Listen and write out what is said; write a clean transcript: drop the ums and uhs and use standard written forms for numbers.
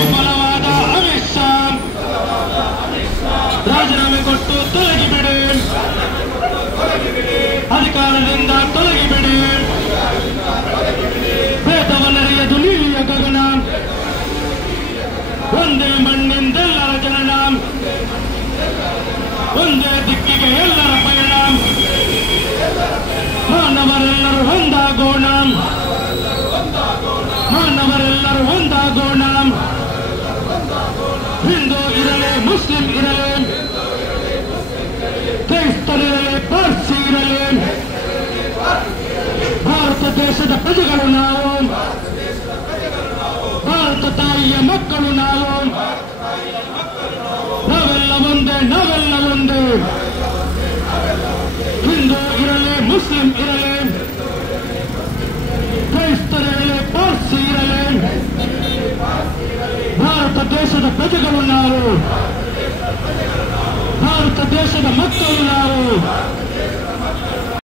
ವಿಫಲವಾದ ಅಮಿತ್ ಶಾ ರಾಜೀನಾಮೆ ಕೊಟ್ಟು ತೊಲಗಿಬಿಡಿ, ಅಧಿಕಾರದಿಂದ ತೊಲಗಿಬಿಡಿ. ಭೇದವನ್ನರಿಯದು ನೀಲಿಯ ಗಗನ, ಒಂದೇ ಮಣ್ಣಿಂದೆಲ್ಲರ ಜನನ, ಒಂದೇ ದಿಕ್ಕಿಗೆ ಎಲ್ಲರ ಪಯಣ. ಮಾನವರೆಲ್ಲರೂ ಒಂದಾಗೋಣ, ಮಾನವರೆಲ್ಲರೂ ಒಂದಾಗೋಣ. ಹಿಂದೂ ಇರಲಿ, ಮುಸ್ಲಿಂ ಇರಲಿ, ಕ್ರೈಸ್ತರಿರಲಿ, ಪಾರ್ಸಿ ಇರಲಿ, ಭಾರತ ದೇಶದ ಪ್ರಜೆಗಳು ನಾವು, ಭಾರತ ತಾಯಿಯ ಮಕ್ಕಳು ನಾವು. ನಾವೆಲ್ಲ ಒಂದೇ, ನಾವೆಲ್ಲ ಒಂದೇ. ಹಿಂದೂ ಇರಲಿ, ಮುಸ್ಲಿಂ ಇರಲಿ, ಕ್ರೈಸ್ತರಿರಲಿ, ಪಾರ್ಸಿ ಇರಲಿ, ಭಾರತ ದೇಶದ ಪ್ರಜೆಗಳು ನಾವು, ಭಾರತ ದೇಶದ ಮಕ್ಕಳು ನಾವು.